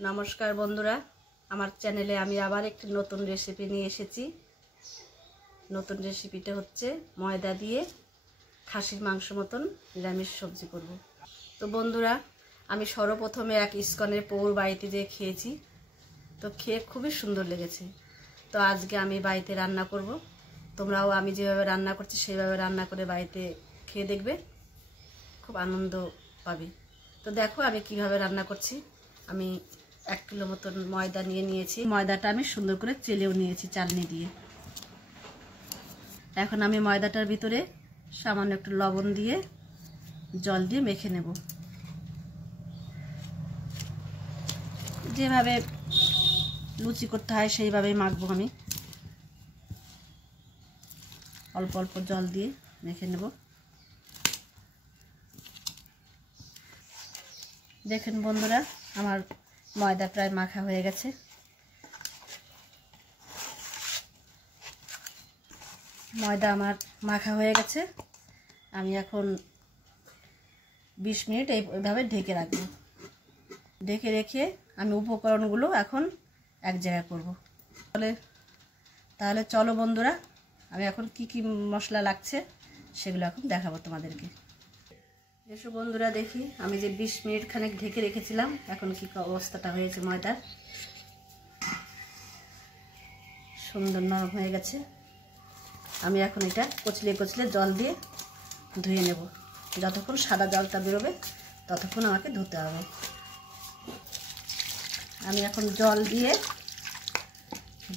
নমস্কার বন্ধুরা, আমার চ্যানেলে আমি আবার একটি নতুন রেসিপি নিয়ে এসেছি। নতুন রেসিপিটা হচ্ছে ময়দা দিয়ে খাসির মাংস মতন নিরামিষ সবজি করব। তো বন্ধুরা, আমি সর্বপ্রথমে এক ইস্কনের পৌর বাড়িতে যেয়ে খেয়েছি, তো খেয়ে খুবই সুন্দর লেগেছে। তো আজকে আমি বাড়িতে রান্না করব। তোমরাও আমি যেভাবে রান্না করছি সেইভাবে রান্না করে বাড়িতে খেয়ে দেখবে, খুব আনন্দ পাবে। তো দেখো আমি কিভাবে রান্না করছি। আমি 1 কিলো মতন ময়দা নিয়েছি। ময়দাটা আমি সুন্দর করে চেলেও নিয়েছি চালনি দিয়ে। এখন আমি ময়দাটার ভিতরে সামান্য একটু লবণ দিয়ে জল দিয়ে মেখে নেব। যেভাবে লুচি করতে হয় সেইভাবেই মাখবো। আমি অল্প অল্প জল দিয়ে মেখে নেব। দেখেন বন্ধুরা, আমার ময়দা প্রায় মাখা হয়ে গেছে। ময়দা আমার মাখা হয়ে গেছে। আমি এখন 20 মিনিট এইভাবে ঢেকে রাখবো। ঢেকে রেখে আমি উপকরণগুলো এখন এক জায়গায় করব। তাহলে চলো বন্ধুরা, আমি এখন কি কি মশলা লাগছে সেগুলো এখন দেখাবো তোমাদেরকে। এসো বন্ধুরা, দেখি আমি যে 20 মিনিট খানেক ঢেকে রেখেছিলাম এখন কি অবস্থাটা হয়েছে। ময়দা সুন্দর নরম হয়ে গেছে। আমি এখন এটা কচলে কচলে জল দিয়ে ধুয়ে নেব। যতক্ষণ সাদা জলটা বেরোবে ততক্ষণ আমাকে ধুতে হবে। আমি এখন জল দিয়ে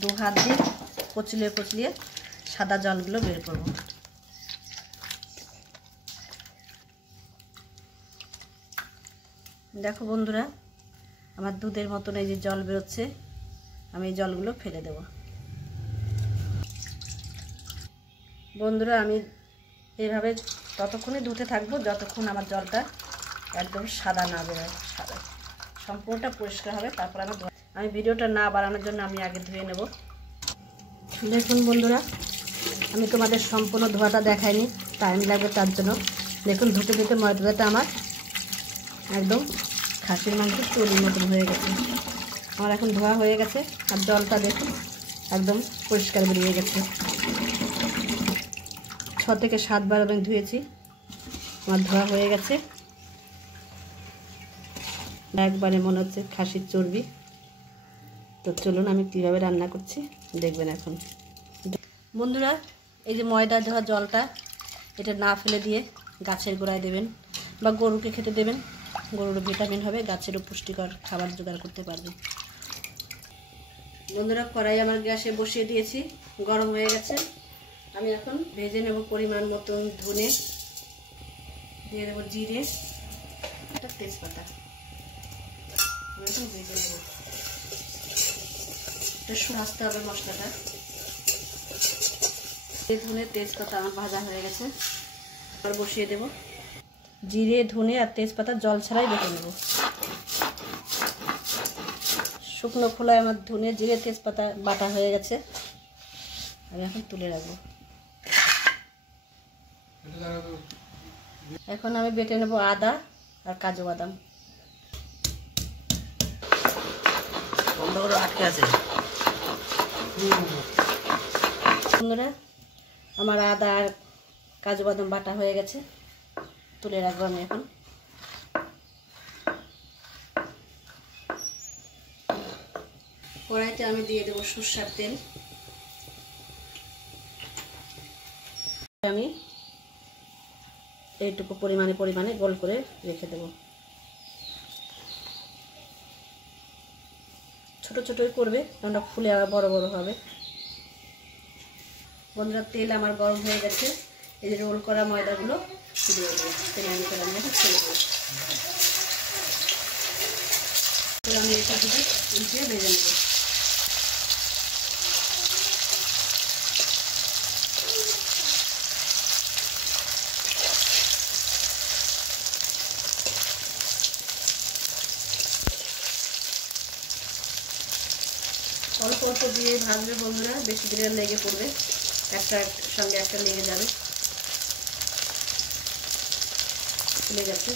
2 হাত দিয়ে কচলিয়ে সাদা জলগুলো বের করব। দেখো বন্ধুরা, আমার দুধের মতন এই যে জল বেরোচ্ছে, আমি এই জলগুলো ফেলে দেব। বন্ধুরা, আমি এইভাবে ততক্ষণই ধুতে থাকবো যতক্ষণ আমার জলটা একদম সাদা না বেরোয়, সাদা সম্পূর্ণটা পরিষ্কার হবে। তারপর আমি ভিডিওটা না বাড়ানোর জন্য আমি আগে ধুয়ে নেব। দেখুন বন্ধুরা, আমি তোমাদের সম্পূর্ণ ধোয়াটা দেখাইনি, টাইম লাগবে তার জন্য। দেখুন ধুতে ধুতে ময়দাটা আমার একদম খাসির মাংস চুরির মতন হয়ে গেছে। আমার এখন ধোয়া হয়ে গেছে আর জলটা দেখুন একদম পরিষ্কার বেরিয়ে গেছে। 6 থেকে 7 বার আমি ধুয়েছি, আমার ধোয়া হয়ে গেছে। একবারে মনে হচ্ছে খাসির চর্বি। তো চলুন আমি কীভাবে রান্না করছি দেখবেন এখন। বন্ধুরা, এই যে ময়দা ধোয়া জলটা এটা না ফেলে দিয়ে গাছের গোড়ায় দেবেন বা গরুকে খেতে দেবেন। গরুর ভিটামিন হবে, গাছেরও পুষ্টিকর খাবার জোগাড় করতে পারবে। বন্ধুরা, কড়াই আমার গ্যাসে বসিয়ে দিয়েছি, গরম হয়ে গেছে। আমি এখন ভেজে নেব পরিমাণ মতন ধনে, দিয়ে দেবো জিরে, একটা তেজপাতা। এখন ভেজে নেব, আসতে হবে মশলাটা। ধনে তেজপাতা আমার ভাজা হয়ে গেছে, আর বসিয়ে দেব। জিরে ধনে আর তেজপাতা জল ছাড়াই বেটে নেব। শুকনো খোলায় আমার ধনে জিরে তেজপাতা বাটা হয়ে গেছে, আমি এখন তুলে রাখবো। এখন আমি বেটে নেব আদা আর কাজু বাদাম। বন্ধুরা, আমার আদা আর কাজু বাদাম বাটা হয়ে গেছে, তুলে রাখবো আমি এখন। কড়াইতে আমি দিয়ে দেবো সরষের তেল। আমি এইটুকু পরিমাণে গোল করে রেখে দেব। ছোট ছোটই করবে, কারণটা ফুলে আবার বড় বড় হবে। বন্ধুরা, তেল আমার গরম হয়ে গেছে। এই যে রোল করা ময়দাগুলো দিয়ে দেবো তেলের ভিতরে। আমি এখন ছেড়ে দেবো। আমি এটা দিয়ে উল্টিয়ে ভেজে নেব। অল্প অল্প দিয়ে ভাজবে বন্ধুরা, বেশি দিলে লেগে পড়বে, একটার সঙ্গে একটা লেগে যাবে। ফুলে গেছে।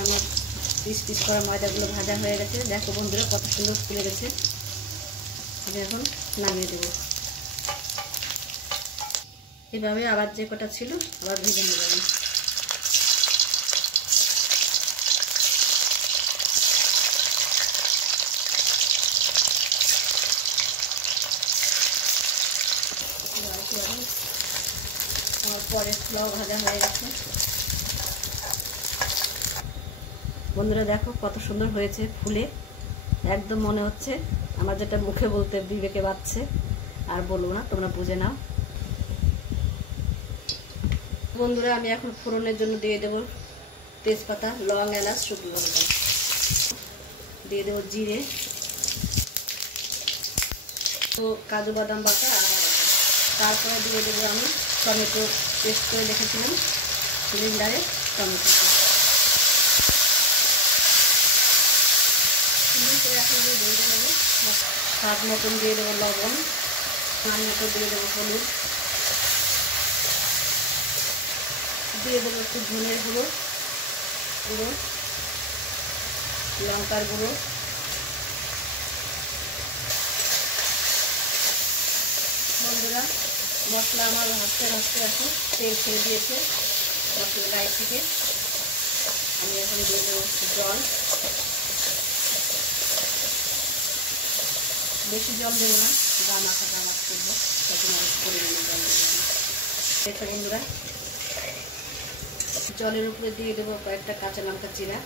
আমি পিস পিস করা ময়দাগুলো ভাজা হয়ে গেছে। দেখো বন্ধুরা কত সুন্দর ফুলে গেছে। আমি এখন নামিয়ে দেবো। এভাবে আবার যে কটা ছিল আবার ভেজে নেব আমি। আমার পরের পোলাও ভাজা হয়ে গেছে। বন্ধুরা দেখো কত সুন্দর হয়েছে ফুলে, একদম মনে হচ্ছে আমার যেটা মুখে বলতে বিবেকে বাজছে। আর বলবো না, তোমরা বুঝে নাও। বন্ধুরা আমি এখন ফোড়নের জন্য দিয়ে দেবো তেজপাতা, লং, এলাচ, শুকনো লঙ্কা, দিয়ে দেবো জিরে, তো কাজু বাদাম বাটা আর আদা বাটা। তারপরে দিয়ে দেবো আমি টমেটো পেস্ট করে রেখেছিলাম সিলিন্ডারে, টমেটো এখন দিয়ে দেবো স্বাদ মতন দিয়ে দেবো লবণ, মতো দিয়ে দেবো হলুদ, দিয়ে দেবো একটু ধনের গুঁড়ো, লঙ্কার গুঁড়ো, বন্ধুরা মশলা আমার ভাজতে ভাজতে এখন তেল ছেড়ে দিয়েছে মশলার গায়ে থেকে। আমি এখন দিয়ে দেবো জল, বেশি জল দেবো না, দানা ফাটা মাছ করবো, তখন আমি পরিমাণে জল দেবো। দেখো বন্ধুরা জলের উপরে দিয়ে দেবো কয়েকটা কাঁচা লঙ্কা চিরা।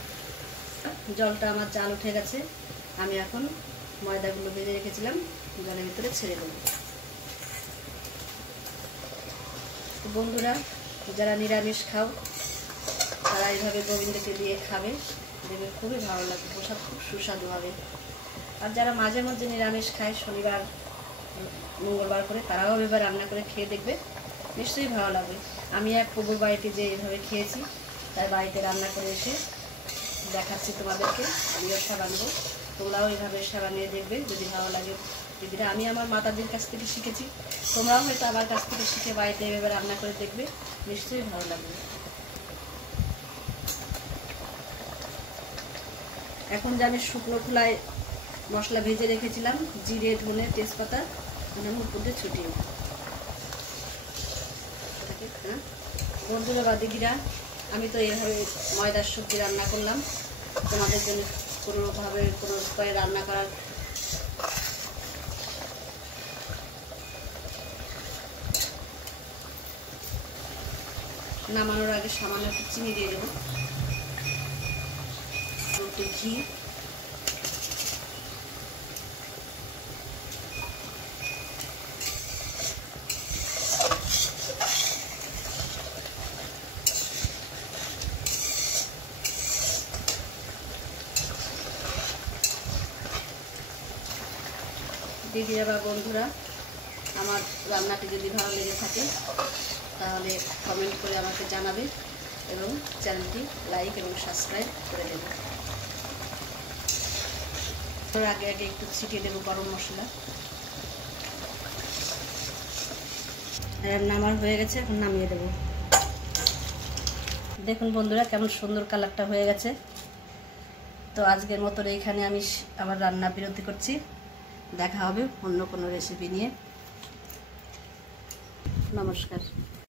জলটা আমার জাল উঠে গেছে। আমি এখন ময়দাগুলো ভেজে রেখেছিলাম জলের ভিতরে ছেড়ে দেবো। বন্ধুরা যারা নিরামিষ খাও তারা এইভাবে গোবিন্দকে দিয়ে খাবে, দেখবে খুবই ভালো লাগবে, প্রসাদ খুব সুস্বাদু হবে। আর যারা মাঝে মধ্যে নিরামিষ খায় শনিবার মঙ্গলবার করে, তারাও এবার রান্না করে খেয়ে দেখবে, নিশ্চয়ই ভালো লাগবে। আমি এক পুকুর বাড়িতে যে এইভাবে খেয়েছি, তার বাড়িতে রান্না করে এসে দেখাচ্ছি তোমাদেরকে। আমিও বানাবো, তোমরাও এইভাবে বানিয়ে দেখবে, যদি ভালো লাগে। দিদিরা আমি আমার মাতাদের কাছ থেকে শিখেছি, তোমরাও হয়তো আমার কাছ থেকে শিখে বাড়িতে এভাবে রান্না করে দেখবে, নিশ্চয়ই ভালো লাগবে। এখন যে আমি শুকনো খোলায় মশলা ভেজে রেখেছিলাম, জিরে, ধনে, তেজপাতা, আমি উপর দিয়ে ছুটিয়ে দেব। বন্ধুরা বা দিদিরা আমি তো এইভাবে ময়দার সবজি রান্না করলাম, তোমাদের জন্য কোনোভাবে কোনো উপায়ে রান্না করার নামানোর আগে সামান্য একটু চিনি দিয়ে দেবো, একটু ঘি, দিদিরা বা বন্ধুরা আমার রান্নাটি যদি ভালো লেগে থাকে তাহলে কমেন্ট করে আমাকে জানাবে এবং চ্যানেলটি লাইক এবং সাবস্ক্রাইব করে দেবে। তোর আগে আগে একটু ছিটিয়ে দেবো গরম মশলা। নামার হয়ে গেছে, এখন নামিয়ে দেবো। দেখুন বন্ধুরা কেমন সুন্দর কালারটা হয়ে গেছে। তো আজকের মতো এইখানে আমি আমার রান্না বিরতি করছি। দেখা হবে অন্য কোনো রেসিপি নিয়ে। নমস্কার।